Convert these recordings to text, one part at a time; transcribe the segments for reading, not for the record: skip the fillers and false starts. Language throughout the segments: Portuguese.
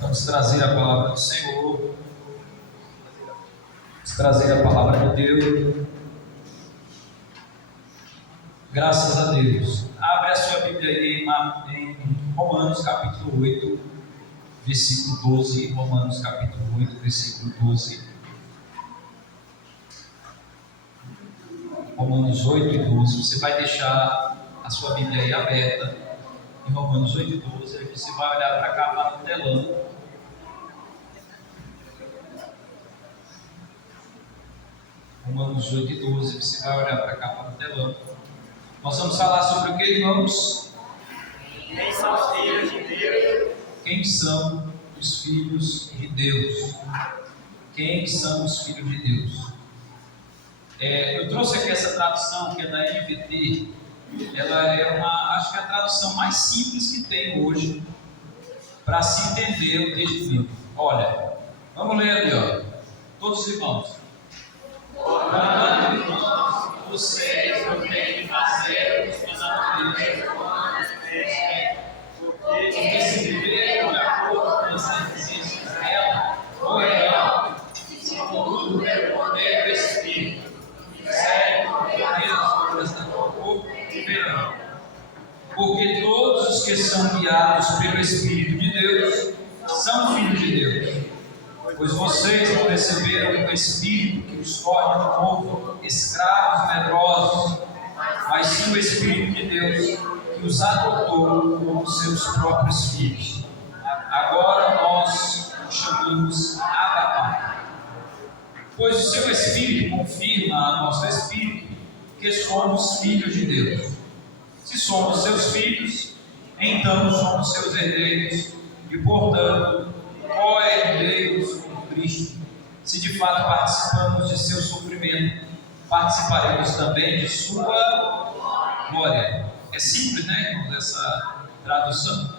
Vamos trazer a palavra do Senhor, vamos trazer a palavra de Deus. Graças a Deus. Abre a sua Bíblia aí em Romanos capítulo 8, versículo 12. Romanos capítulo 8, versículo 12. Romanos 8 e 12. Você vai deixar a sua Bíblia aí aberta em Romanos 8 e 12. Aí você vai olhar para cá, para o telão. Romanos 8 e 12. Você vai olhar para cá, para o telão. Nós vamos falar sobre o que, irmãos? Quem são os filhos de Deus? Quem são os filhos de Deus? Quem são os filhos de Deus? Eu trouxe aqui essa tradução que é da NVT. Ela é acho que é a tradução mais simples que tem hoje para se entender o texto bíblico. Olha, vamos ler ali, ó. Todos os irmãos. Portanto, irmãos, vocês não têm que fazer os que não têm porque se viverem de acordo com as exigências dela, morrerão, segundo o poder do Espírito. Segue o poder das do corpo e verão. Porque todos os que são guiados pelo Espírito de Deus são filhos de Deus. Pois vocês não receberam o Espírito que os torna de novo escravos medrosos, mas sim o Espírito de Deus que os adotou como seus próprios filhos. Agora nós o chamamos Abba Pai. Pois o seu Espírito confirma a nosso Espírito que somos filhos de Deus. Se somos seus filhos, então somos seus herdeiros e, portanto, co-herdeiros com Cristo. Se de fato participamos de seu sofrimento, participaremos também de sua glória. É simples, né, irmãos, essa tradução?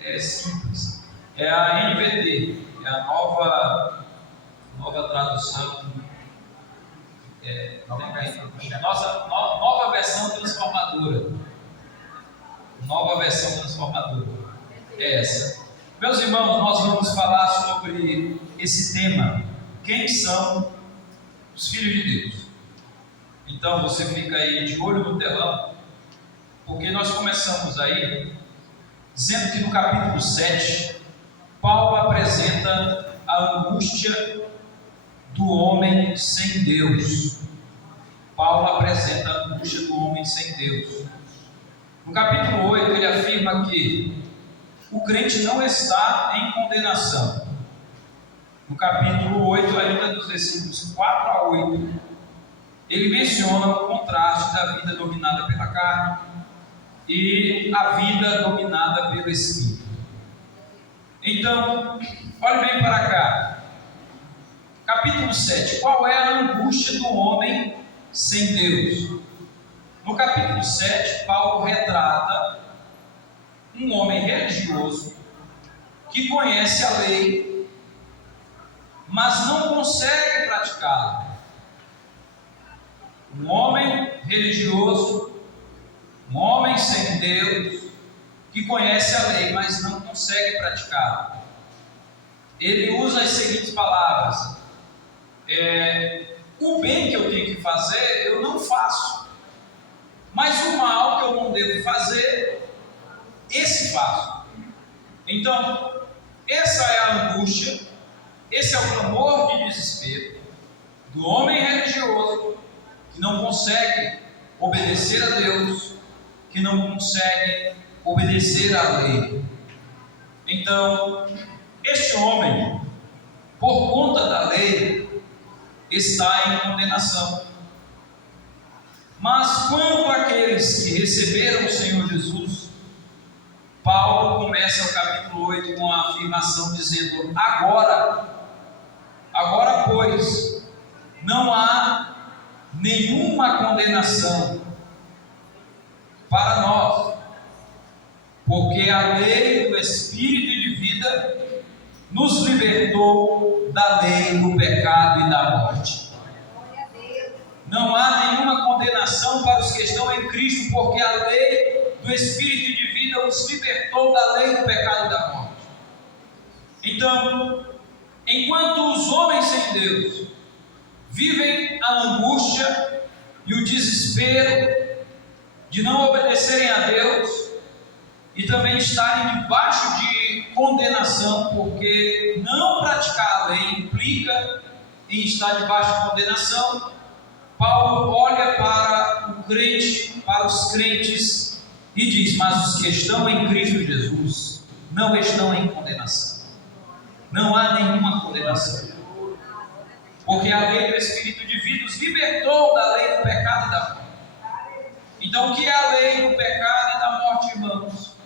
É simples. É a NVT, é a nova tradução, nova versão transformadora. Nova versão transformadora. É essa. Meus irmãos, nós vamos falar sobre esse tema. Quem são os filhos de Deus? Então você fica aí de olho no telão, porque nós começamos aí dizendo que no capítulo 7, Paulo apresenta a angústia do homem sem Deus. Paulo apresenta a angústia do homem sem Deus. No capítulo 8, ele afirma que o crente não está em condenação. No capítulo 8, ainda dos versículos 4 a 8, ele menciona o contraste da vida dominada pela carne e a vida dominada pelo Espírito. Então, olhe bem para cá. Capítulo 7, qual é a angústia do homem sem Deus? No capítulo 7, Paulo retrata um homem religioso que conhece a lei, mas não consegue praticá-la. Um homem religioso, um homem sem Deus, que conhece a lei, mas não consegue praticá-la. Ele usa as seguintes palavras: o bem que eu tenho que fazer, eu não faço, mas o mal que eu não devo fazer, esse faço. Então, essa é a angústia, esse é o clamor de desespero do homem religioso que não consegue obedecer a Deus, que não consegue obedecer à lei. Então, este homem, por conta da lei, está em condenação. Mas quanto àqueles que receberam o Senhor Jesus, Paulo começa o capítulo 8 com a afirmação dizendo: agora pois, não há nenhuma condenação para nós, porque a lei do Espírito de vida nos libertou da lei do pecado e da morte. Não há nenhuma condenação para os que estão em Cristo, porque a lei do do Espírito de vida os libertou da lei do pecado e da morte. Então, enquanto os homens sem Deus vivem a angústia e o desespero de não obedecerem a Deus e também estarem debaixo de condenação, porque não praticar a lei implica em estar debaixo de condenação, Paulo olha para o crente, para os crentes e diz: mas os que estão em Cristo Jesus não estão em condenação. Não há nenhuma condenação, porque a lei do Espírito de vida os libertou da lei do pecado e da morte. Então, o que é a lei do pecado e da morte, irmãos?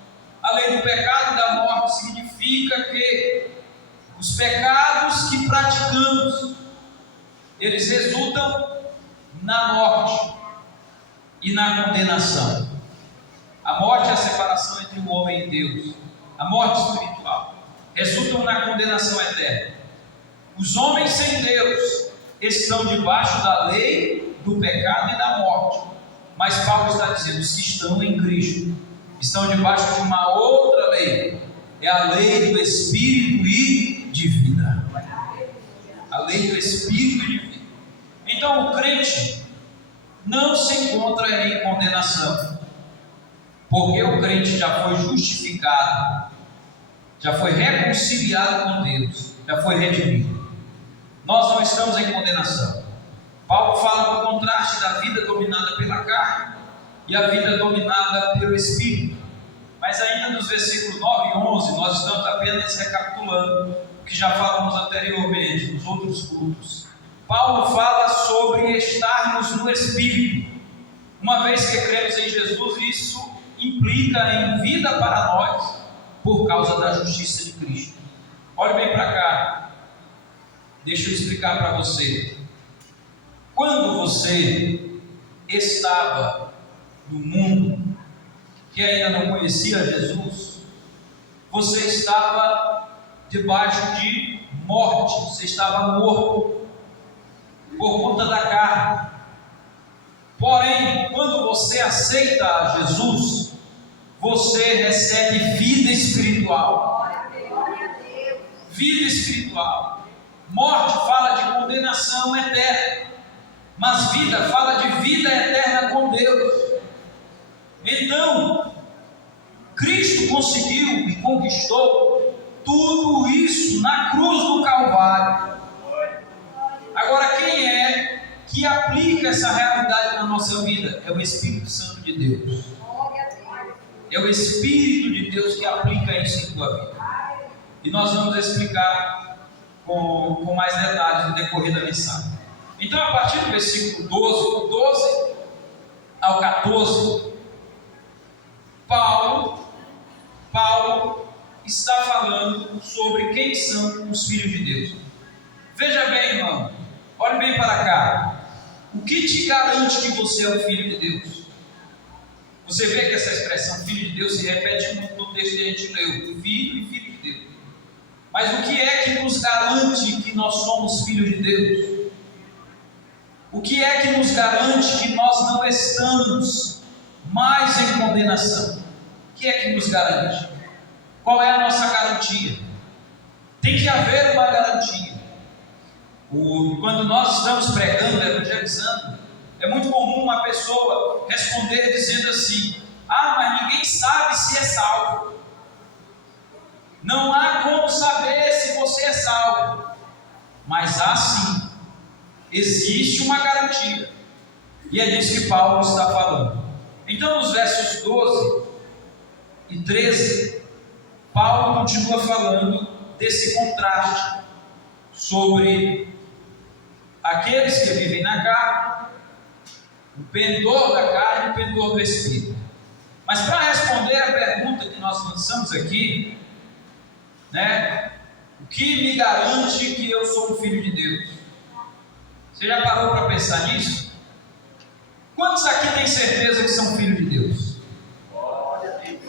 A lei do pecado e da morte significa que os pecados que praticamos, eles resultam na morte e na condenação. A morte é a separação entre o homem e Deus, a morte espiritual, resultam na condenação eterna. Os homens sem Deus estão debaixo da lei do pecado e da morte, mas Paulo está dizendo: os que estão em Cristo estão debaixo de uma outra lei, é a lei do Espírito e de vida. A lei do Espírito e de vida. Então o crente não se encontra em condenação, porque o crente já foi justificado, já foi reconciliado com Deus, já foi redimido. Nós não estamos em condenação. Paulo fala do contraste da vida dominada pela carne e a vida dominada pelo Espírito. Mas ainda nos versículos 9 e 11, nós estamos apenas recapitulando o que já falamos anteriormente, nos outros cultos. Paulo fala sobre estarmos no Espírito. Uma vez que cremos em Jesus, isso implica em vida para nós, por causa da justiça de Cristo. Olhe bem para cá, deixa eu explicar para você. Quando você estava no mundo, que ainda não conhecia Jesus, você estava debaixo de morte, você estava morto por conta da carne. Porém, quando você aceita Jesus, você recebe vida espiritual. Vida espiritual. Morte fala de condenação eterna, mas vida fala de vida eterna com Deus. Então, Cristo conseguiu e conquistou tudo isso na cruz do Calvário. Agora, quem é que aplica essa realidade na nossa vida? É o Espírito Santo de Deus. É o Espírito de Deus que aplica isso em tua vida. E nós vamos explicar com mais detalhes no decorrer da mensagem. Então, a partir do versículo 12 ao 14, Paulo está falando sobre quem são os filhos de Deus. Veja bem, irmão, olhe bem para cá. O que te garante que você é um filho de Deus? Você vê que essa expressão filho de Deus se repete muito no texto que a gente leu: filho e filho de Deus. Mas o que é que nos garante que nós somos filhos de Deus? O que é que nos garante que nós não estamos mais em condenação? O que é que nos garante? Qual é a nossa garantia? Tem que haver uma garantia. Quando nós estamos pregando, evangelizando, é muito comum uma pessoa responder dizendo assim: mas ninguém sabe se é salvo. Não há como saber se você é salvo. Mas há sim, existe uma garantia. E é disso que Paulo está falando. Então, nos versos 12 e 13, Paulo continua falando desse contraste sobre aqueles que vivem na carne, o pendor da carne e o pendor do Espírito. Mas para responder a pergunta que nós lançamos aqui, o que me garante que eu sou um filho de Deus? Você já parou para pensar nisso? Quantos aqui têm certeza que são filhos de Deus?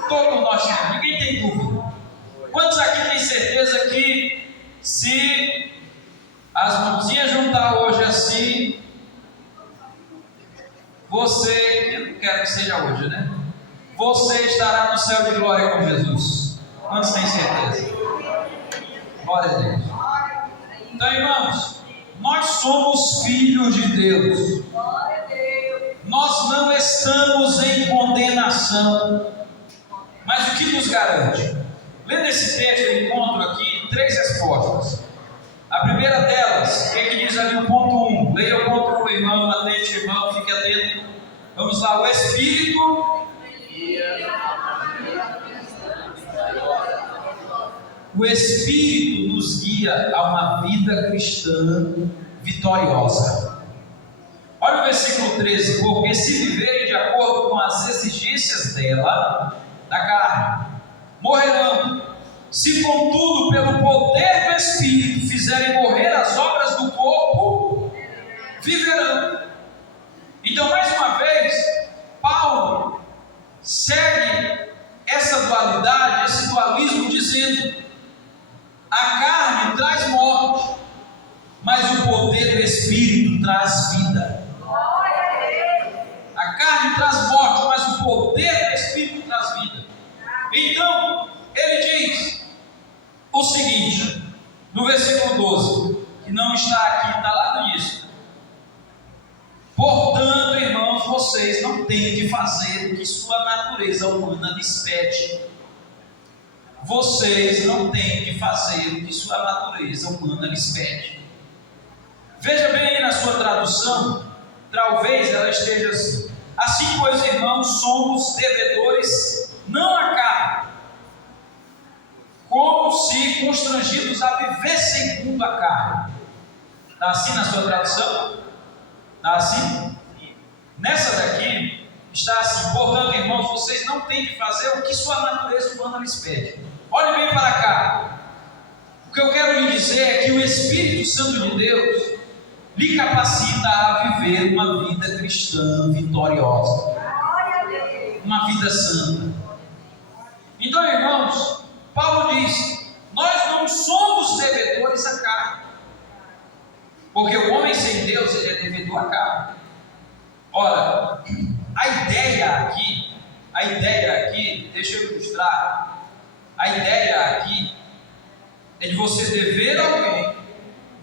Todos nós temos, ninguém tem dúvida. Quantos aqui têm certeza que se as mãozinhas juntar hoje assim, você, eu não quero que seja hoje, você estará no céu de glória com Jesus. Quantos têm certeza? Glória a Deus. Então, irmãos, nós somos filhos de Deus. Nós não estamos em condenação. Mas o que nos garante? Lendo esse texto, eu encontro aqui 3 respostas. A primeira delas, o que diz ali o ponto 1? Leia o ponto 1, irmão, atente, irmão, fique atento. Vamos lá, o Espírito. O Espírito nos guia a uma vida cristã vitoriosa. Olha o versículo 13: porque se viverem de acordo com as exigências dela, da carne, morrerão. Se contudo pelo poder do Espírito fizerem morrer as obras do corpo, viverão. Então, mais uma vez, Paulo segue essa dualidade, esse dualismo, dizendo: a carne traz morte, mas o poder do Espírito traz vida. A carne traz morte, mas o poder do Espírito traz vida. Então, ele diz o seguinte, no versículo 12, que não está aqui, está lá no início: portanto, irmãos, vocês não têm de fazer o que sua natureza humana lhes pede. Vocês não têm de fazer o que sua natureza humana lhes pede. Veja bem aí na sua tradução, talvez ela esteja assim: assim, pois, irmãos, somos devedores, não à carne, como se constrangidos a viver segundo a carne. Está assim na sua tradução? Está assim? Nessa daqui está assim: portanto, irmãos, vocês não têm de fazer o que sua natureza humana lhes pede. Olhe bem para cá. O que eu quero lhe dizer é que o Espírito Santo de Deus lhe capacita a viver uma vida cristã vitoriosa, uma vida santa. Então, irmãos, Paulo diz: nós não somos devedores à carne, porque o homem sem Deus, ele é devedor à carne. Ora, a ideia aqui, deixa eu ilustrar. A ideia aqui é de você dever a alguém,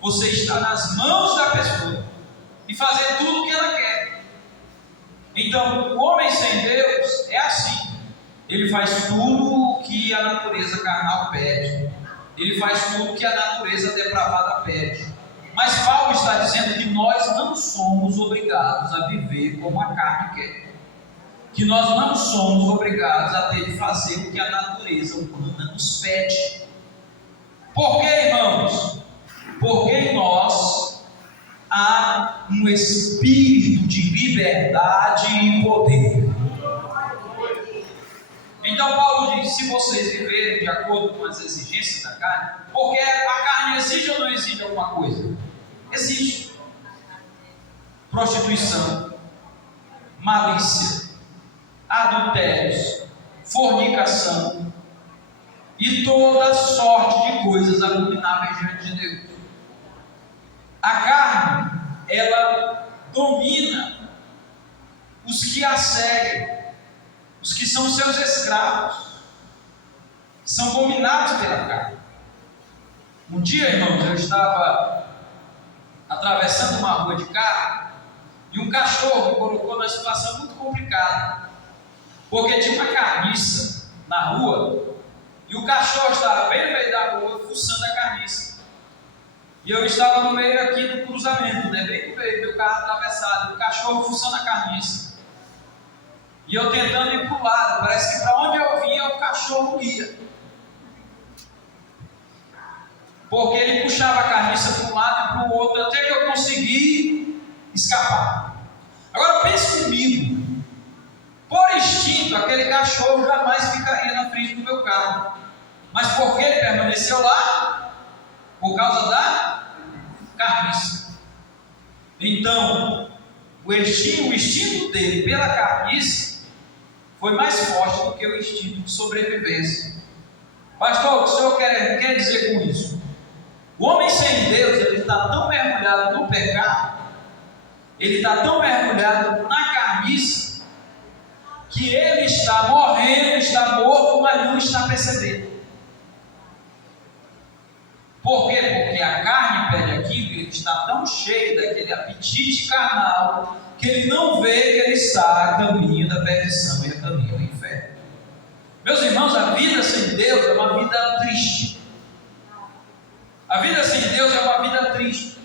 você estar nas mãos da pessoa e fazer tudo o que ela quer. Então, o homem sem Deus é assim: ele faz tudo o que a natureza carnal pede, ele faz tudo o que a natureza depravada pede. Mas Paulo está dizendo que nós não somos obrigados a viver como a carne quer, que nós não somos obrigados a ter de fazer o que a natureza humana nos pede. Por quê, irmãos? Porque em nós há um espírito de liberdade e poder. Então Paulo diz: se vocês viverem de acordo com as exigências da carne, porque a carne exige ou não exige alguma coisa? Exige. Prostituição, malícia, adultérios, fornicação e toda sorte de coisas abomináveis diante de Deus. A carne, ela domina os que a seguem, os que são seus escravos, são dominados pela carne. Um dia, irmãos, eu estava atravessando uma rua de carro e um cachorro me colocou numa situação muito complicada, porque tinha uma carniça na rua e o cachorro estava bem no meio da rua fuçando a carniça, e eu estava no meio aqui do cruzamento, né, bem no meio, meu carro atravessado, e o cachorro fuçando a carniça, e eu tentando ir para o lado. Parece que para onde eu vinha o cachorro ia, porque ele puxava a carniça para um lado e para o outro, até que eu consegui escapar. Agora pense comigo: por instinto, aquele cachorro jamais ficaria na frente do meu carro, mas por que ele permaneceu lá? Por causa da carniça. Então, o instinto dele pela carniça foi mais forte do que o instinto de sobrevivência. Pastor, o que o senhor quer dizer com isso? O homem sem Deus, ele está tão mergulhado no pecado, ele está tão mergulhado na carniça, que ele está morrendo, está morto, mas não está percebendo. Por quê? Porque a carne pede aquilo, ele está tão cheio daquele apetite carnal, que ele não vê que ele está a caminho da perdição e a caminho do inferno. Meus irmãos, a vida sem Deus é uma vida triste. A vida sem Deus é uma vida triste.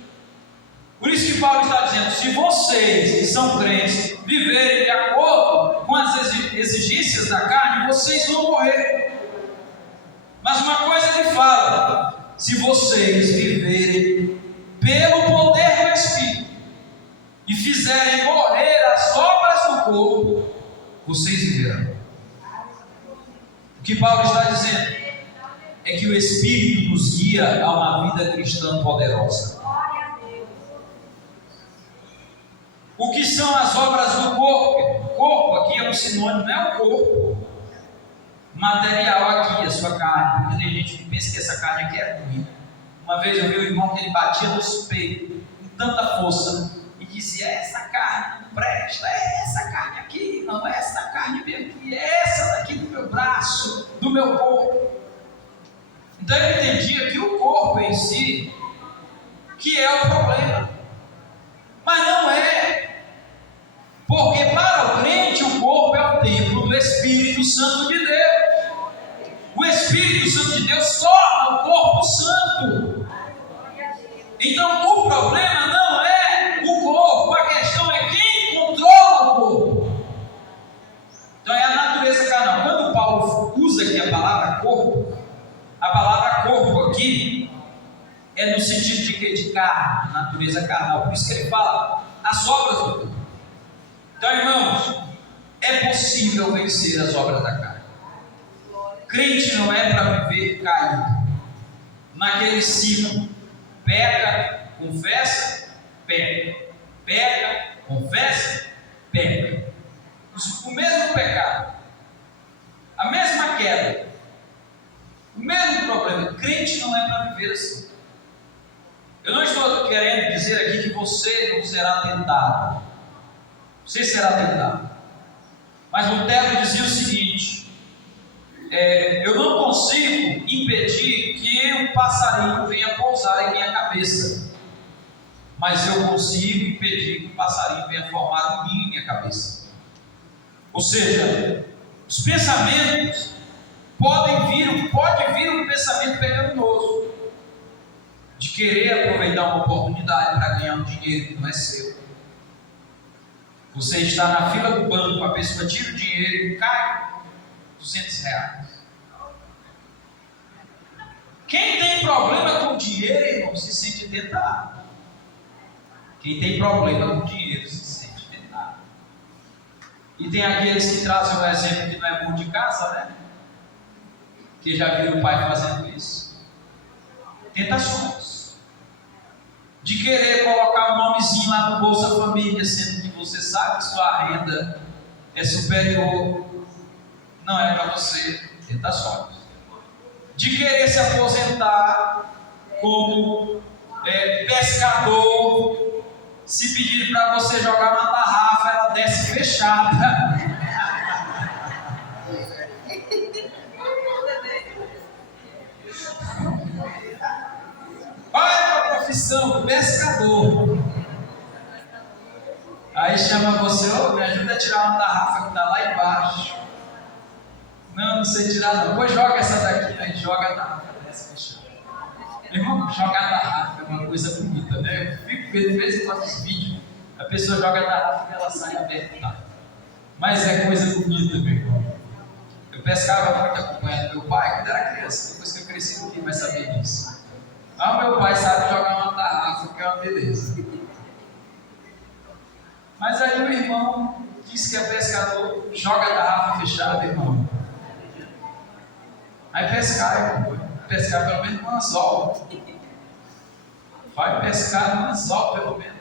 Por isso que Paulo está dizendo: se vocês que são crentes viverem de acordo com as exigências da carne, vocês vão morrer. Mas uma coisa ele fala: se vocês viverem pelo poder do Espírito e fizerem morrer as obras do corpo, vocês viverão. O que Paulo está dizendo é que o Espírito nos guia a uma vida cristã poderosa. O que são as obras do corpo? O corpo aqui é um sinônimo, não é o corpo material aqui, a sua carne, porque tem gente que pensa que essa carne aqui é ruim. Uma vez eu vi um irmão que ele batia nos peitos com tanta força e dizia: essa carne não presta, é essa carne aqui, não é essa carne mesmo aqui, é essa daqui do meu braço, do meu corpo. Então ele entendia que o corpo em si que é o problema, mas não é, porque para o crente o corpo é o templo do Espírito Santo de Deus. O Espírito Santo de Deus torna o corpo santo. Então o problema não é o corpo, a questão é quem controla o corpo. Então é a natureza carnal. Quando Paulo usa aqui a palavra corpo aqui é no sentido de que? De carne, natureza carnal. Por isso que ele fala as obras do corpo. Então, irmãos, é possível vencer as obras da carne. Crente não é para viver caído naquele ciclo: peca, confessa, peca, peca, confessa, peca. O mesmo pecado, a mesma queda, o mesmo problema. Crente não é para viver assim. Eu não estou querendo dizer aqui que você não será tentado. Você será tentado. Mas Lutero dizia o seguinte: eu não consigo impedir que um passarinho venha pousar em minha cabeça, mas eu consigo impedir que um passarinho venha formar em minha cabeça. Ou seja, os pensamentos pode vir um pensamento pecaminoso, de querer aproveitar uma oportunidade para ganhar um dinheiro que não é seu. Você está na fila do banco, a pessoa tira o dinheiro e cai R$200. Quem tem problema com dinheiro, irmão, se sente tentado. Quem tem problema com dinheiro se sente tentado. E tem aqueles que trazem um exemplo que não é bom de casa, né? Que já viram o pai fazendo isso. Tentações de querer colocar um nomezinho lá no Bolsa Família, sendo que você sabe que sua renda é superior, não é para você. Tentações de querer se aposentar como pescador, se pedir para você jogar uma tarrafa, ela desce fechada. Qual é a profissão? Pescador. Aí chama você: me ajuda a tirar uma tarrafa que está lá embaixo. Não sei tirar não. Pois joga essa daqui. Aí joga a tarrafa, desce fechada. Irmão, jogar a tarrafa é uma coisa bonita, né? Eu fico vendo de vez em quando os vídeos, a pessoa joga a tarrafa e ela sai aberta. Mas é coisa bonita, meu irmão. Eu pescava muito acompanhando meu pai quando era criança. Depois que eu cresci, ninguém vai saber disso. Mas meu pai sabe jogar uma tarrafa, que é uma beleza. Mas aí o irmão disse que é pescador, joga a tarrafa fechada, irmão. Aí pescar, irmão. Pescar pelo menos no anzol. Vai pescar no anzol, pelo menos.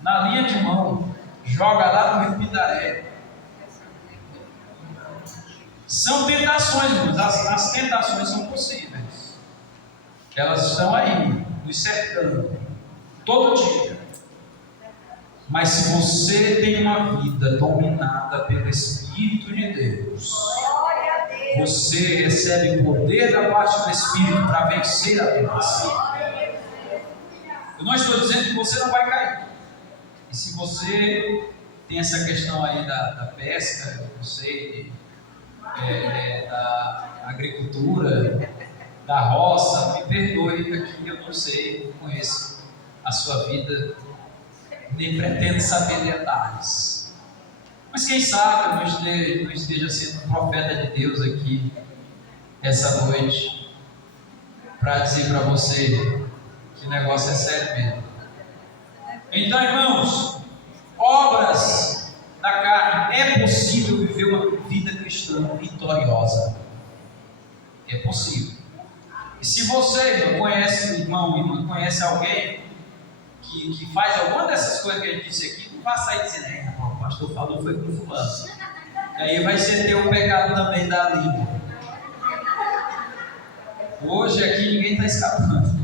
Na linha de mão. Joga lá no Rio Pidaré. São tentações, irmãos. As tentações são possíveis. Elas estão aí, nos cercando, todo dia. Mas se você tem uma vida dominada pelo Espírito de Deus, você recebe poder da parte do Espírito para vencer a tentação. Eu não estou dizendo que você não vai cair. E se você tem essa questão aí da pesca, eu não sei, da agricultura, da roça, me perdoe aqui, eu não sei, não conheço a sua vida, nem pretendo saber detalhes. Mas quem sabe eu não esteja sendo um profeta de Deus aqui essa noite para dizer para você que o negócio é sério mesmo. Então, irmãos, obras da carne, é possível viver uma vida cristã vitoriosa. É possível. E se você conhece, irmão, conhece alguém que faz alguma dessas coisas que a gente disse aqui, não vai sair dizendo, o pastor falou foi com fulano. E aí vai ser ter o pecado também da língua. Hoje aqui ninguém está escapando.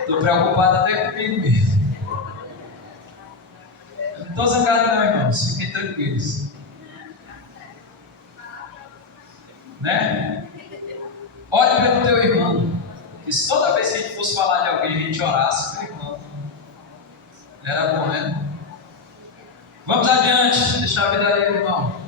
Estou preocupado até comigo mesmo. Não estou zangado não, irmãos, fiquem tranquilos. Né? Olhe para o teu irmão. Que se toda vez que a gente fosse falar de alguém, a gente orasse para o irmão. Era bom, né? Vamos adiante, deixa a vida dele, irmão.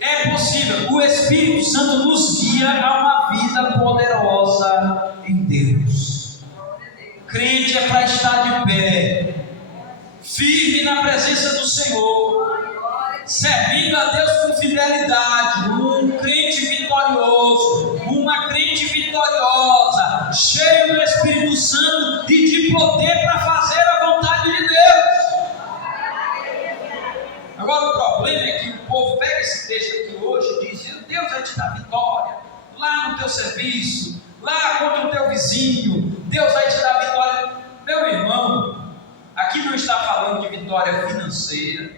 É possível, o Espírito Santo nos guia a uma vida poderosa em Deus. Crente é para estar de pé, firme na presença do Senhor, servindo a Deus com fidelidade, um crente vitorioso, uma crente vitoriosa, cheio do Espírito Santo e de poder para fazer a vontade de Deus. Agora o problema é que o povo pega esse texto aqui hoje e diz: Deus vai te dar vitória lá no teu serviço, lá contra o teu vizinho, Deus vai te dar vitória. Meu irmão, aqui não está falando de vitória financeira,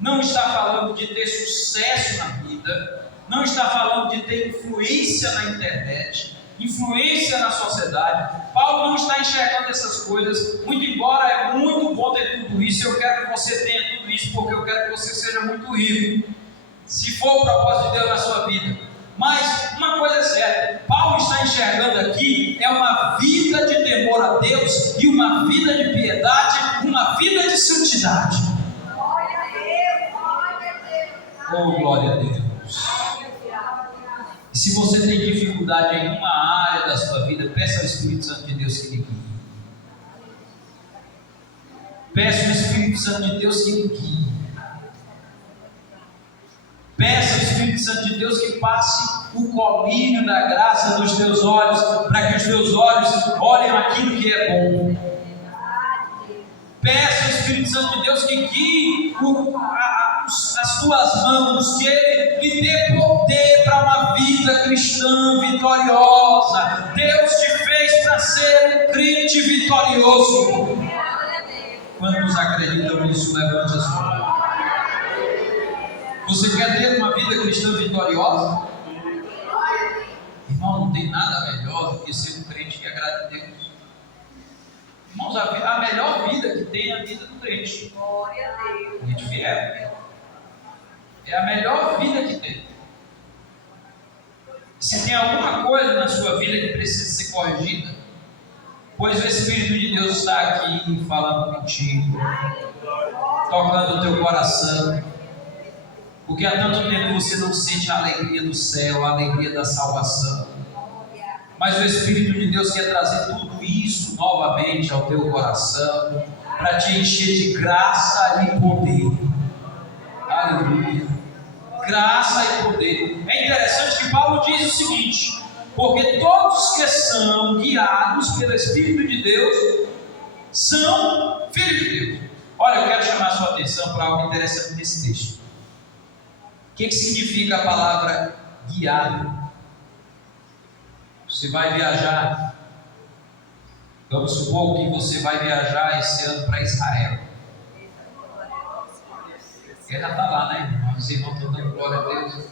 não está falando de ter sucesso na vida, não está falando de ter influência na internet, influência na sociedade. Paulo não está enxergando essas coisas, muito embora é muito bom ter tudo isso. Eu quero que você tenha tudo isso, porque eu quero que você seja muito rico, se for o propósito de Deus na sua vida. Mas uma coisa é certa, Paulo está enxergando aqui é uma vida de temor a Deus e uma vida de piedade, uma vida de santidade. Oh, glória a Deus. E se você tem dificuldade em uma área da sua vida, peça ao Espírito Santo de Deus que lhe guie. Peça ao Espírito Santo de Deus que lhe guie. Peça ao Espírito Santo de Deus que passe o colírio da graça nos teus olhos, para que os teus olhos olhem aquilo que é bom. Peça ao Espírito Santo de Deus que guie as tuas mãos, que Ele lhe dê poder para uma vida cristã vitoriosa. Deus te fez para ser um crente vitorioso. Quantos acreditam nisso? Levante a sua mão. Você quer ter uma vida cristã vitoriosa? Irmão, não tem nada melhor do que ser um crente que agrada a Deus. Irmãos, a melhor vida que tem é a vida do crente. Glória a Deus. Crente fiel. É a melhor vida que tem. Se tem alguma coisa na sua vida que precisa ser corrigida, pois o Espírito de Deus está aqui falando contigo, tocando o teu coração, porque há tanto tempo você não sente a alegria do céu, a alegria da salvação. Mas o Espírito de Deus quer trazer tudo isso novamente ao teu coração, para te encher de graça e poder. Aleluia. Graça e poder. É interessante que Paulo diz o seguinte: porque todos que são guiados pelo Espírito de Deus são filhos de Deus. Olha, eu quero chamar a sua atenção para algo interessante nesse texto. O que significa a palavra guiado? Você vai viajar, vamos supor que você vai viajar esse ano para Israel. Ela está lá, né, irmão? Os irmãos estão dando glória a Deus.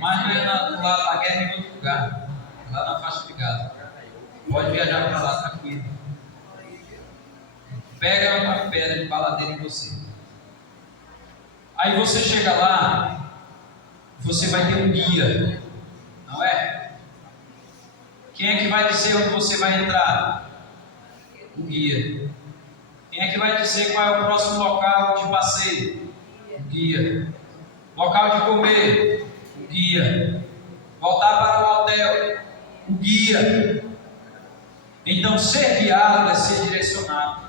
Mas não é lá na guerra em outro lugar, lá na faixa de Gaza. Pode viajar para lá tranquilo. pega uma pedra de baladeira em você. Aí você chega lá, você vai ter um guia, não é? Quem é que vai dizer onde você vai entrar? O guia. Quem é que vai dizer qual é o próximo local de passeio? O guia. Local de comer? O guia. Voltar para o hotel? O guia. Então, ser guiado é ser direcionado,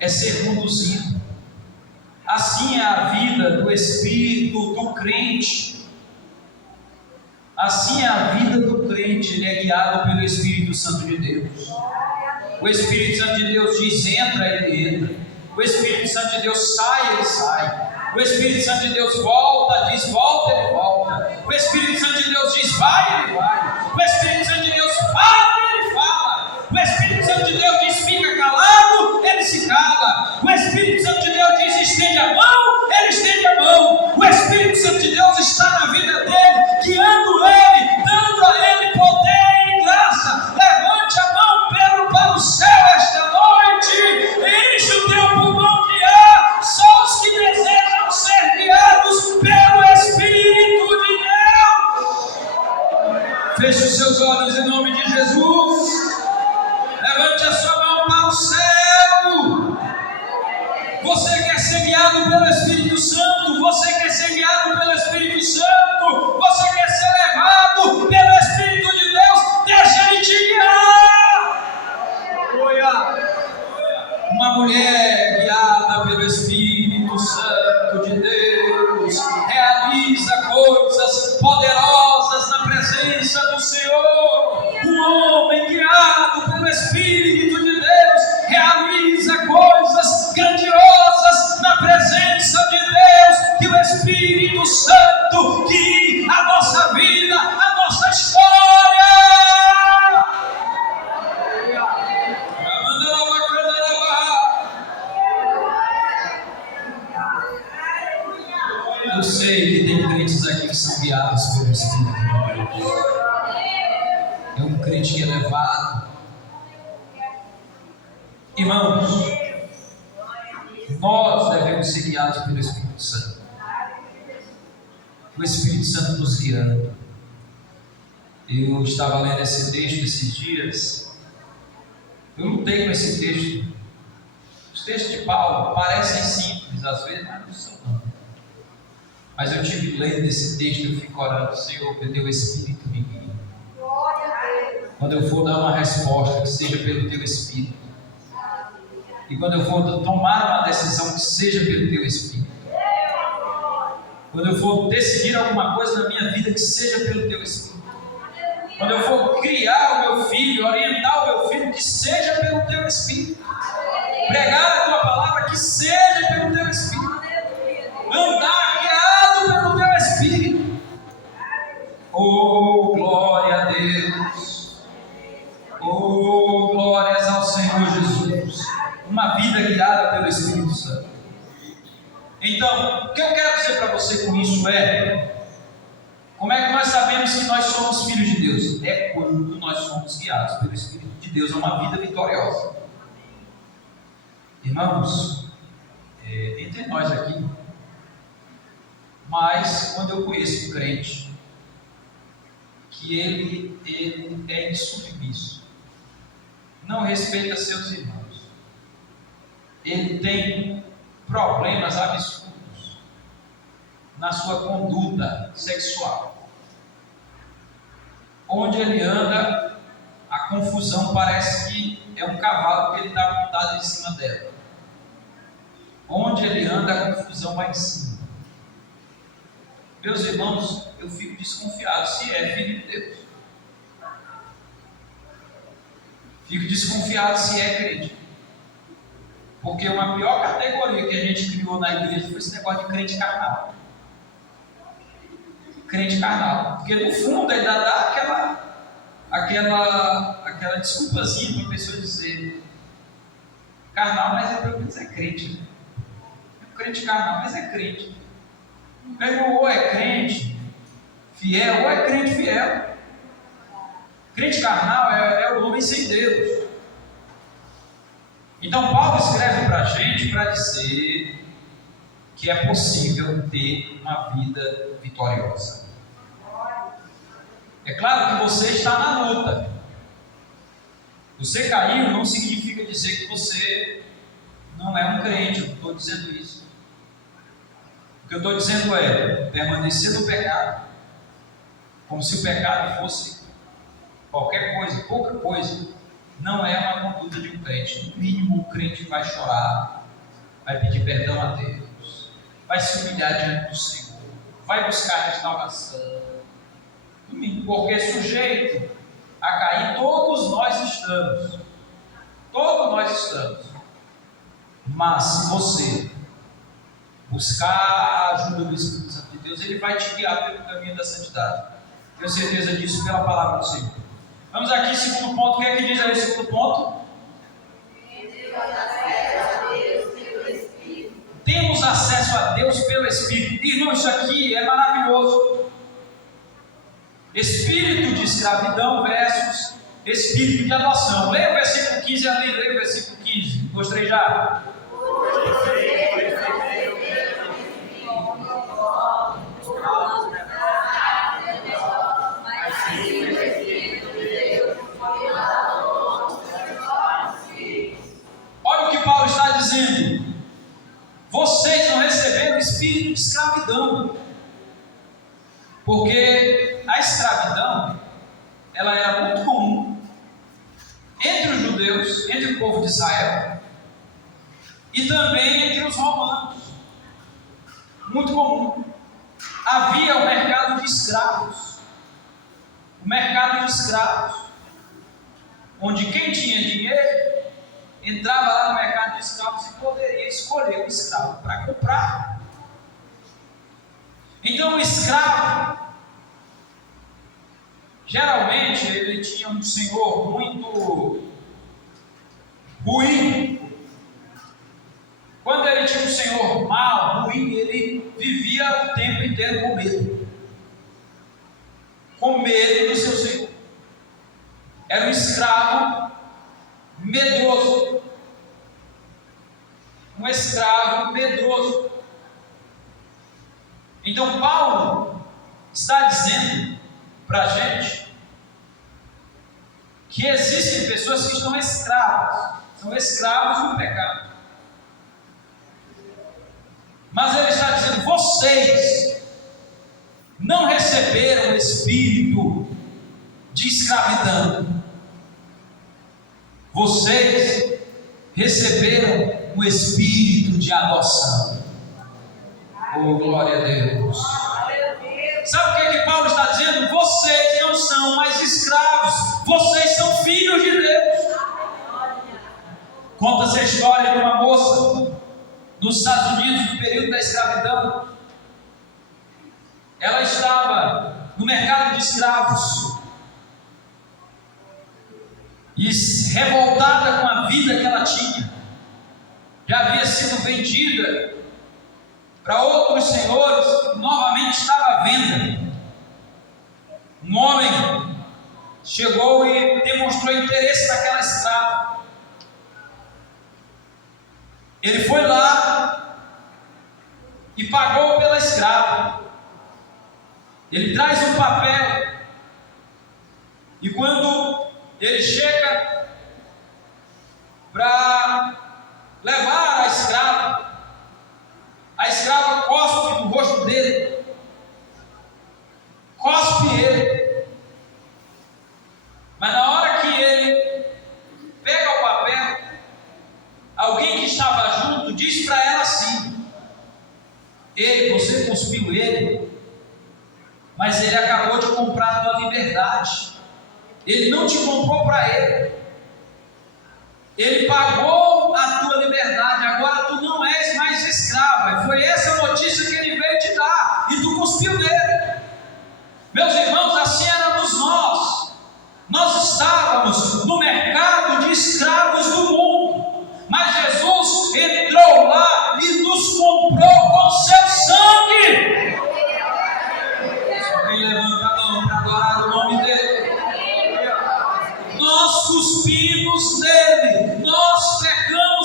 é ser conduzido. Assim é a vida do Espírito do crente. Assim é a vida do crente, ele é guiado pelo Espírito Santo de Deus. O Espírito Santo de Deus diz: entra, ele entra. O Espírito Santo de Deus sai, ele sai. O Espírito Santo de Deus volta, diz volta, ele volta. O Espírito Santo de Deus diz vai, ele vai. O Espírito Santo de Deus fala, ele fala. O Espírito Santo de Deus diz fica calado, ele se cala. O Espírito Santo de Deus diz estende a mão, ele estende a mão. O Espírito Santo de Deus está na vida dele, guiando ele, dando a ele poder e graça. Levante a mão, Pedro, para o céu esta noite. Enche o teu pulmão de ar. Só os que desejam ser guiados pelo Espírito de Deus. Feche os seus olhos em nome de Jesus. Levante a sua mão para o céu. Você quer ser guiado pelo Espírito Santo? Você quer ser guiado pelo Espírito Santo? Você quer ser levado pelo Espírito de Deus? Deixa ele te guiar. Uma mulher guiada pelo Espírito Santo de Deus realiza coisas poderosas na presença do Senhor. Um homem guiado pelo Espírito de Deus realiza coisas grandiosas na presença de Deus. Que o Espírito Santo guie a nossa vida, a nossa história. Eu sei que tem crentes aqui que são guiados pelo Espírito de Deus. É um crente elevado. Irmãos, nós devemos ser guiados pelo Espírito Santo. O Espírito Santo nos guiando. Eu estava lendo esse texto esses dias. Eu lutei com esse texto. Os textos de Paulo parecem simples às vezes, mas não são não. Mas eu tive lendo esse texto, eu fico orando: Senhor, que teu Espírito me guie. Quando eu for dar uma resposta, que seja pelo teu Espírito. E quando eu for tomar uma decisão, que seja pelo teu Espírito. Quando eu for decidir alguma coisa na minha vida, que seja pelo teu Espírito. Quando eu for criar o meu filho, orientar o meu filho, que seja pelo teu Espírito. Pregar a tua palavra, que seja pelo teu Espírito. Andar guiado pelo teu Espírito. Oh, glória a Deus. Oh, glórias ao Senhor Jesus. Uma vida guiada pelo Espírito Santo. Então, o que eu quero dizer para você com isso é: como é que nós sabemos que nós somos filhos de Deus? É quando nós somos guiados pelo Espírito de Deus a uma vida vitoriosa. Irmãos, entre nós aqui, mas quando eu conheço um crente que ele é insubmisso, não respeita seus irmãos, ele tem problemas absurdos na sua conduta sexual, onde ele anda, a confusão parece que é um cavalo que ele está montado em cima dela. Onde ele anda, a confusão vai em cima. Meus irmãos, eu fico desconfiado se é filho de Deus. Fico desconfiado se é crente. Porque uma pior categoria que a gente criou na igreja foi esse negócio de crente carnal. Crente carnal. Porque no fundo ainda dá aquela desculpazinha para a pessoa dizer: carnal, mas pelo menos é crente, né? Crente carnal, mas é crente. Ou é crente fiel, ou é crente fiel. Crente carnal é o homem sem Deus. Então Paulo escreve para a gente para dizer que é possível ter uma vida vitoriosa. É claro que você está na luta. Você caiu não significa dizer que você não é um crente. Eu não estou dizendo isso. O que eu estou dizendo é permanecer no pecado, como se o pecado fosse qualquer coisa, pouca coisa, não é uma conduta de um crente. No mínimo, o crente vai chorar, vai pedir perdão a Deus, vai se humilhar diante do Senhor, vai buscar restauração. No mínimo, porque sujeito a cair, todos nós estamos. Todos nós estamos. Mas se você buscar a ajuda do Espírito Santo de Deus, Ele vai te guiar pelo caminho da santidade. Tenho certeza disso pela palavra do Senhor. Vamos aqui, segundo ponto. O que é que diz aí o segundo ponto? Temos acesso a Deus pelo Espírito. Irmão, isso aqui é maravilhoso. Espírito de escravidão versus espírito de adoção. Leia o versículo 15 ali, leia o versículo 15. Gostei já? Olha o que Paulo está dizendo. Vocês não receberam espírito de escravidão. Porque a escravidão, ela era muito comum entre os judeus, entre o povo de Israel, e também entre os romanos. Muito comum. Havia o mercado de escravos. O mercado de escravos, onde quem tinha dinheiro entrava lá no mercado de escravos e poderia escolher um escravo para comprar. Então o escravo, geralmente ele tinha um senhor muito ruim. Quando ele tinha um senhor mau, ruim, ele vivia o tempo inteiro com medo. Com medo do seu senhor. Era um escravo medroso. Um escravo medroso. Então Paulo está dizendo para a gente que existem pessoas que estão escravas, são escravos do pecado. Mas ele está dizendo: vocês não receberam o espírito de escravidão, vocês receberam o espírito de adoção. Oh, glória a Deus! Sabe o que Paulo está dizendo? Vocês não são mais escravos, vocês são filhos de Deus. Conta-se a história de uma moça nos Estados Unidos, no período da escravidão. Ela estava no mercado de escravos e revoltada com a vida que ela tinha. Já havia sido vendida para outros senhores, novamente estava à venda. Um homem chegou e demonstrou interesse naquela escrava. Ele foi lá e pagou pela escrava. Ele traz um papel e quando ele chega para levar a escrava cospe no rosto dele, cospe ele. Mas na hora que ele pega o papel, alguém que estava junto diz para ela assim: você cuspiu ele, mas ele acabou de comprar a tua liberdade. Ele não te comprou para ele. Ele pagou a tua liberdade. Agora tu não és mais escrava. Foi essa a notícia que ele veio te dar. E tu cuspiu nele. Meus irmãos, assim éramos nós. Nós estávamos no mercado de escravos do mundo. Mas Jesus entrou lá e nos comprou com seu sangue. Alguém levanta a mão para adorar o nome dele. Nós cuspimos nele, nós pecamos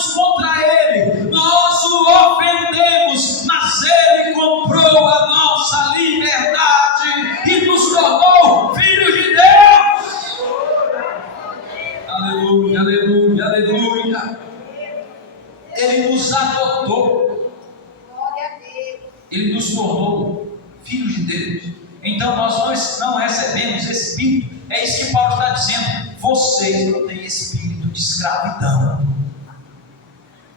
filhos de Deus. Então nós não recebemos espírito. É isso que Paulo está dizendo. Vocês não têm espírito de escravidão.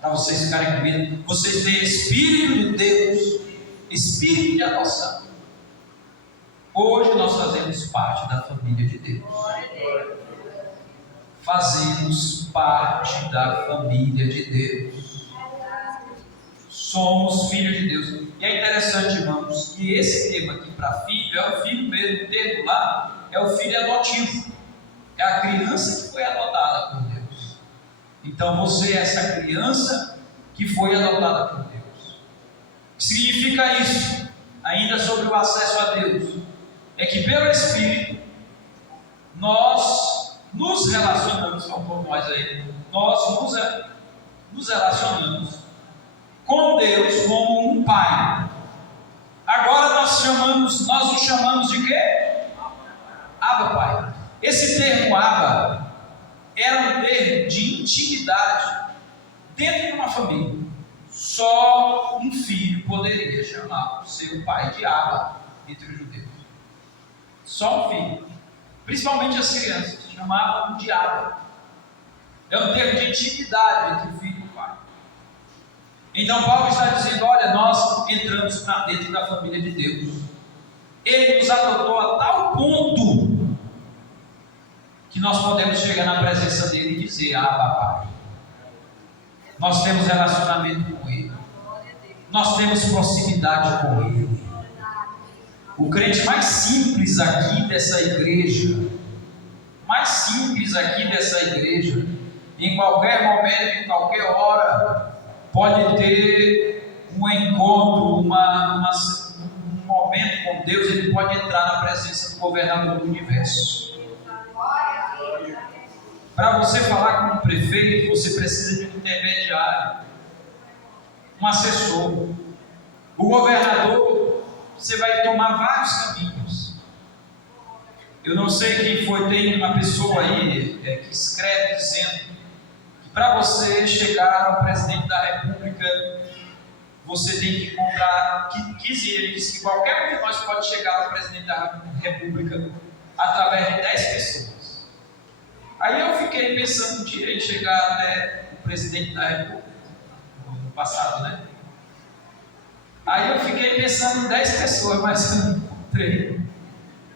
Para vocês ficarem com medo. Vocês têm espírito de Deus, espírito de adoção. Hoje nós fazemos parte da família de Deus. Fazemos parte da família de Deus. Somos filhos de Deus. E é interessante, irmãos, que esse termo aqui para filho é o filho mesmo. O termo lá é o filho adotivo. É a criança que foi adotada por Deus. Então você é essa criança que foi adotada por Deus. O que significa isso? Ainda sobre o acesso a Deus. É que pelo Espírito nós nos relacionamos, como nós aí, nós nos relacionamos com Deus como um pai. Agora nós o chamamos de quê? Abba, Pai. Esse termo Abba era um termo de intimidade dentro de uma família. Só um filho poderia chamar o seu pai de Abba entre os judeus. Só um filho. Principalmente as crianças chamavam de Abba. É um termo de intimidade entre o filho e o pai. Então Paulo está dizendo: olha, nós entramos dentro da família de Deus. Ele nos adotou a tal ponto que nós podemos chegar na presença dele e dizer: ah, papai. Nós temos relacionamento com ele. Nós temos proximidade com ele. O crente mais simples aqui dessa igreja, em qualquer momento, em qualquer hora, pode ter um encontro, um momento com Deus. Ele pode entrar na presença do governador do universo. Para você falar com um prefeito, você precisa de um intermediário, um assessor. O governador, você vai tomar vários caminhos. Eu não sei quem foi, tem uma pessoa aí que escreve dizendo que para você chegar ao presidente da República, você tem que encontrar, ele disse que qualquer um de nós pode chegar ao presidente da República através de 10 pessoas. Aí eu fiquei pensando um dia em chegar até o presidente da República, no passado, né? Aí eu fiquei pensando em 10 pessoas, mas eu não encontrei.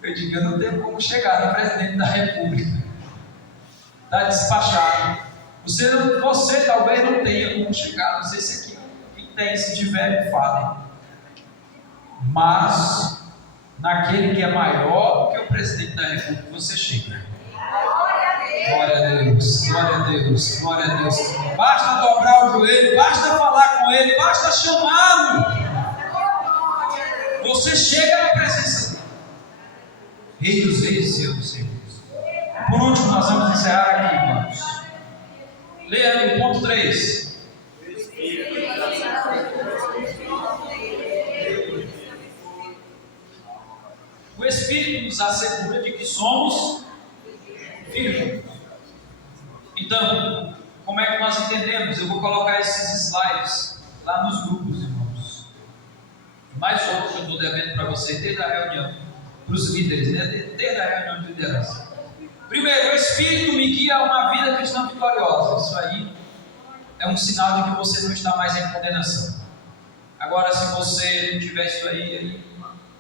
Eu digo, eu não tenho como chegar no presidente da República. Está despachado. Você talvez não tenha como chegar, não sei se aqui quem tem, se tiver, me falem. Mas, naquele que é maior do que o presidente da República, você chega. Glória a Deus, glória a Deus, glória a Deus. Basta dobrar o joelho, basta falar com ele, basta chamá-lo. Você chega na presença dele. Rei dos reis, Senhor dos senhores. Por último, nós vamos encerrar aqui, irmãos. Leia o ponto 3. O Espírito nos assegura de que somos filhos. Então, como é que nós entendemos? Eu vou colocar esses slides lá nos grupos, irmãos. Mais outros que eu estou devendo para vocês desde a reunião, para os líderes, né? Desde a reunião de liderança. Primeiro, o Espírito me guia a uma vida cristã vitoriosa. Isso aí é um sinal de que você não está mais em condenação. Agora, se você não tiver isso aí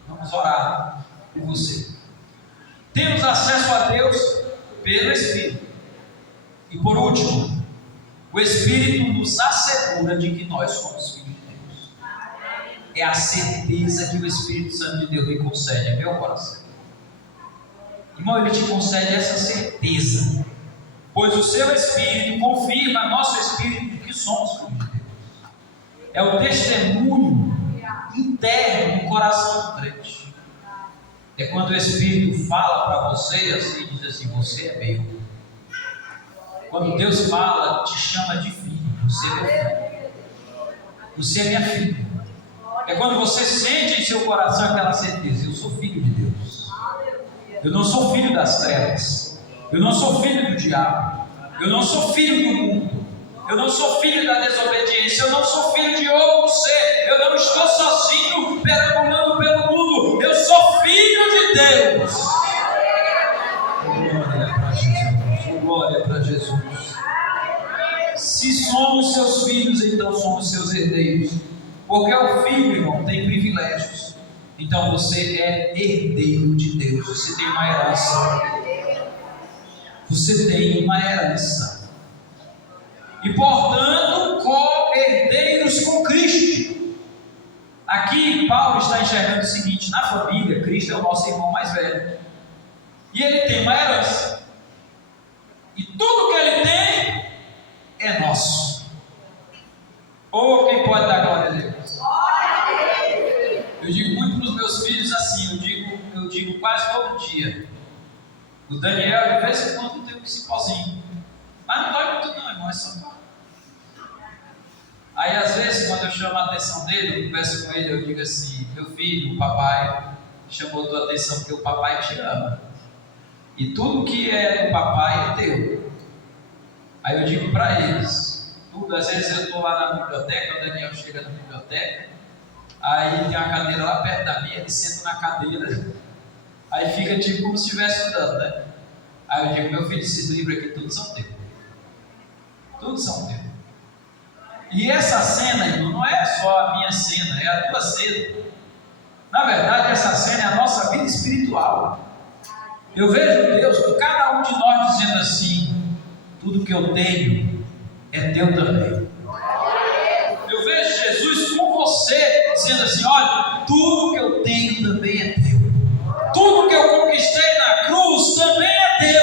vamos orar por você. Temos acesso a Deus pelo Espírito. E por último, o Espírito nos assegura de que nós somos filhos de Deus. É a certeza que o Espírito Santo de Deus me concede, é meu coração. Irmão, ele te concede essa certeza, pois o seu Espírito confirma nosso Espírito de que somos filhos de Deus. É o testemunho interno do coração do crente. É quando o Espírito fala para você assim, diz assim: você é meu. Quando Deus fala, te chama de filho. Você é meu filho. Você é minha filha. É quando você sente em seu coração aquela certeza: eu sou filho de Deus. Eu não sou filho das trevas. Eu não sou filho do diabo. Eu não sou filho do mundo. Eu não sou filho da desobediência. Eu não sou filho de outro ser. Eu não estou sozinho perambulando pelo mundo. de Deus. Glória para Jesus. Glória para Jesus. Se somos seus filhos, então somos seus herdeiros. Porque o filho, irmão, tem privilégios. Então você é herdeiro de Deus. Você tem uma herança. Você tem uma herança. E portanto, co-herdeiros com Cristo. Aqui Paulo está enxergando o seguinte: na família, Cristo é o nosso irmão mais velho. E ele tem uma herança. E tudo que ele tem é nosso. Ou quem pode dar glória a Deus? Eu digo muito para os meus filhos assim, eu digo quase todo dia. O Daniel, de vez em quando, tem um cipózinho. Mas não dói muito não, irmão, é só. Aí às vezes, quando eu chamo a atenção dele, eu converso com ele, eu digo assim: meu filho, o papai chamou a tua atenção porque o papai te ama. E tudo que é do papai é teu. Aí eu digo para eles, tudo, às vezes eu estou lá na biblioteca, o Daniel chega na biblioteca, aí tem uma cadeira lá perto da minha, ele senta na cadeira, aí fica tipo como se estivesse estudando, né? Aí eu digo: meu filho, esses livros aqui todos são teus. Todos são teus. E essa cena, irmão, não é só a minha cena, é a tua cena. Na verdade, essa cena é a nossa vida espiritual. Eu vejo Deus com cada um de nós dizendo assim: tudo que eu tenho é teu também. Eu vejo Jesus com você dizendo assim: olha, tudo que eu tenho também é teu. Tudo que eu conquistei na cruz também é teu.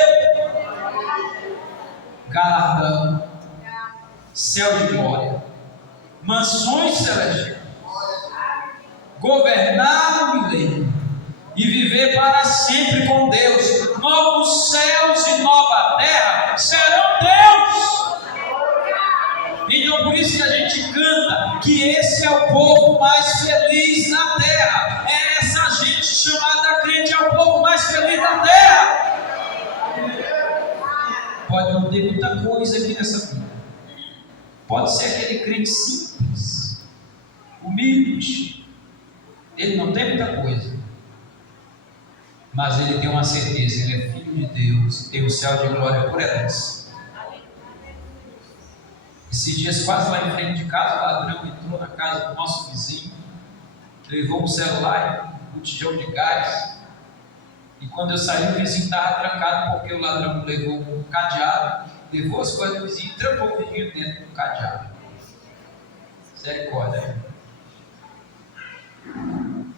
Galardão, céu de glória, mansões celestiais, governar o milênio e viver para sempre com Deus. Novos céus e nova terra serão teus. Então por isso que a gente canta que esse é o povo mais feliz na terra. É essa gente chamada crente, é o povo mais feliz da terra. Pode não ter muita coisa aqui nessa vida. Pode ser aquele crente simples, humilde. Ele não tem muita coisa, mas ele tem uma certeza: ele é filho de Deus, tem o céu de glória por herança. Esses dias, quase lá em frente de casa, o ladrão entrou na casa do nosso vizinho, levou um celular, um botijão de gás, e quando eu saí, o vizinho estava trancado, porque o ladrão levou um cadeado, levou as coisas do vizinho e trancou o vizinho dentro do cadeado. Misericórdia.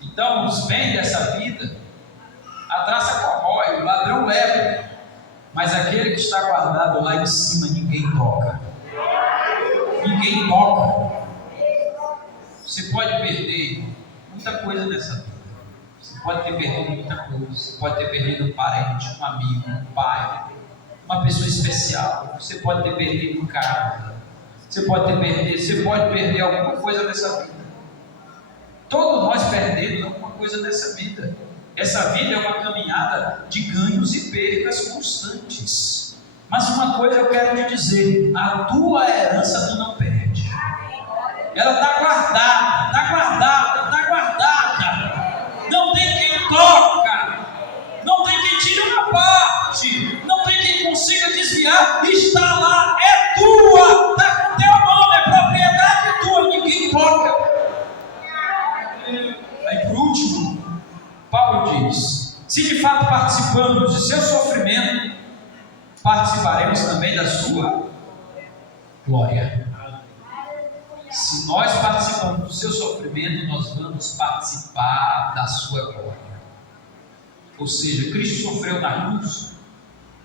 Então, os bens dessa vida, a traça corrói, o ladrão leva, mas aquele que está guardado lá em cima, ninguém toca. Ninguém toca. Você pode perder muita coisa nessa vida. Você pode ter perdido muita coisa. Você pode ter perdido um parente, um amigo, um pai, uma pessoa especial. Você pode ter perdido um carro. Você pode perder alguma coisa nessa vida. Todos nós perdemos alguma coisa nessa vida. Essa vida é uma caminhada de ganhos e perdas constantes. Mas uma coisa eu quero te dizer: a tua herança tu não perde. Ela está guardada, está guardada, está guardada. Não tem quem toca, não tem quem tire uma parte, não tem quem consiga desviar. Está lá, é tua, está com teu nome, é propriedade tua, ninguém toca. Aí por último, Paulo diz: se de fato participamos de seu sofrimento, participaremos também da sua glória. Se nós participamos do seu sofrimento, nós vamos participar da sua glória. Ou seja, Cristo sofreu na cruz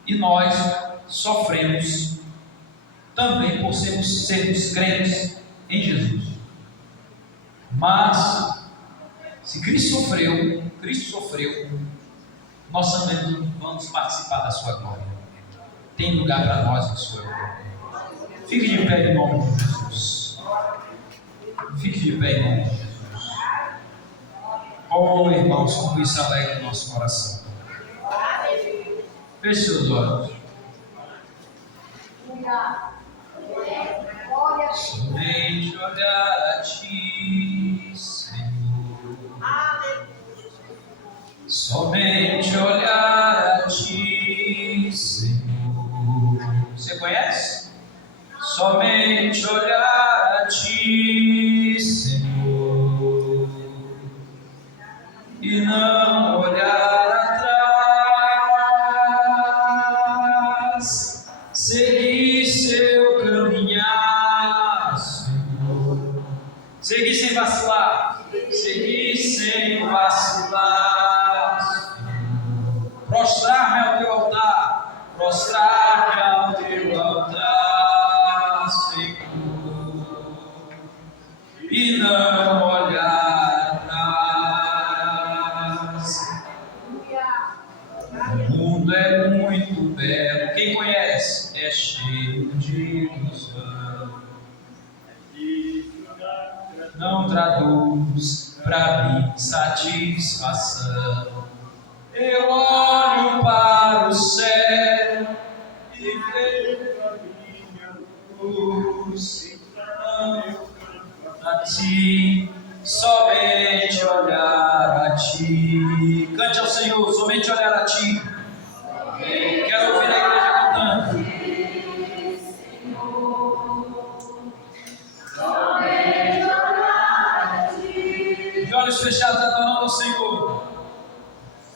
e nós sofremos também por sermos crentes em Jesus. Mas se Cristo sofreu, nós também vamos participar da sua glória. Tem lugar para nós na sua glória. Fique de pé em nome de Jesus. Fique de pé em nome de Jesus. Oh, irmãos, como isso alegra o nosso coração. Feche seus olhos. Somente olhar a ti, Senhor. somente olhar a Ti, Senhor. Você conhece? Somente olhar a Ti, Senhor, e não olhar atrás, seguir seu caminhar, Senhor, seguir sem vacilar, seguir sem vacilar, Senhor. Prostrar-me ao Teu altar, prostrar-me ao Teu altar, Senhor, e não olhar atrás. O mundo é muito belo, quem conhece? É cheio de ilusão, não traduz pra mim satisfação. Eu olho para o céu e vejo a minha luz, a Ti, somente olhar a Ti. Cante ao Senhor, somente olhar a Ti. Quero ouvir a igreja cantando. De olhos fechados, adorando ao Senhor.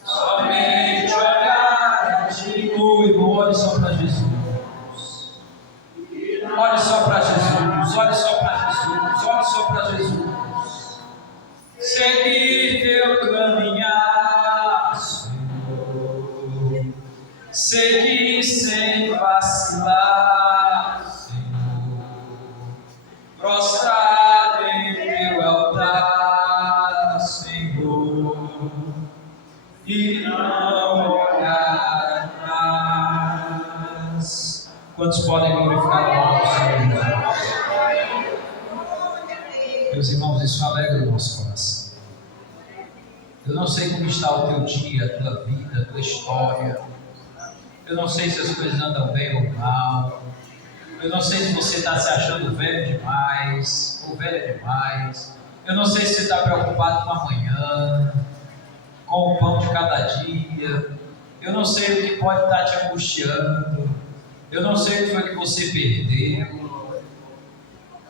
Somente olhar a Ti. Irmão, olhe só para Jesus. Olhe só para Jesus. Olhe só para Jesus. Olhe só para Jesus. Seguir Teu caminhar, Senhor. Seguir sem vacilar, Senhor. Prostrado em Teu altar, Senhor, e não olhar atrás. Quantos podem glorificar o nome do Senhor? Meus irmãos, isso alegra o nosso coração. Eu não sei como está o teu dia, a tua vida, a tua história. Eu não sei se as coisas andam bem ou mal. Eu não sei se você está se achando velho demais ou velha demais. Eu não sei se você está preocupado com amanhã, com o pão de cada dia. Eu não sei o que pode estar te angustiando. Eu não sei o que foi que você perdeu.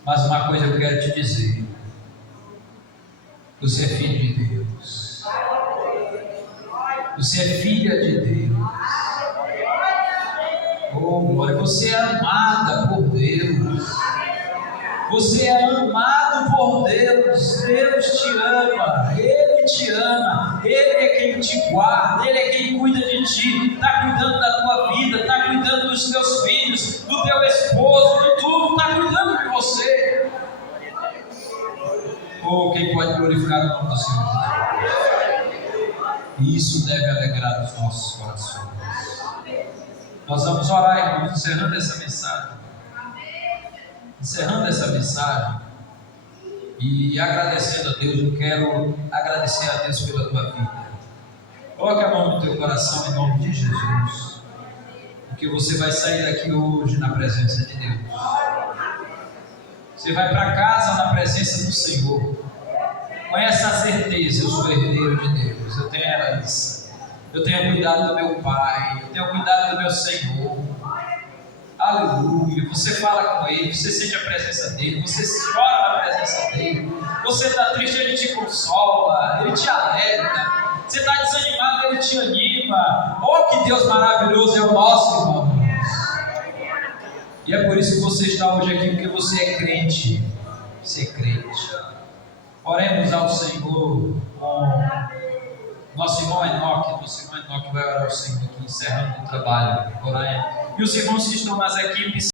Mas uma coisa eu quero te dizer: você é filho de Deus. Você é filha de Deus. Oh, glória. Você é amada por Deus. Você é amado por Deus. Deus te ama. Ele te ama. Ele é quem te guarda. Ele é quem cuida de ti. Está cuidando da tua vida. Está cuidando dos teus filhos, do teu esposo, de tudo. Está cuidando de você. Oh, quem pode glorificar o nome do Senhor? E isso deve alegrar os nossos corações. Nós vamos orar, irmãos, encerrando essa mensagem. Encerrando essa mensagem e agradecendo a Deus. Eu quero agradecer a Deus pela tua vida. Coloque a mão no teu coração em nome de Jesus, porque você vai sair daqui hoje na presença de Deus. Você vai para casa na presença do Senhor. Com essa certeza: eu sou herdeiro de Deus, eu tenho herança, eu tenho cuidado do meu Pai, eu tenho cuidado do meu Senhor. Aleluia. Você fala com Ele, você sente a presença dEle, você chora na presença dEle. Você está triste, Ele te consola, Ele te alegra. Você está desanimado, Ele te anima. Oh, que Deus maravilhoso é o nosso, irmão. E é por isso que você está hoje aqui, porque você é crente. Você é crente. Oremos ao Senhor com nosso irmão Enoque. Nosso irmão Enoque vai orar ao Senhor aqui, encerrando o trabalho. Oremos. E os irmãos que estão nas equipes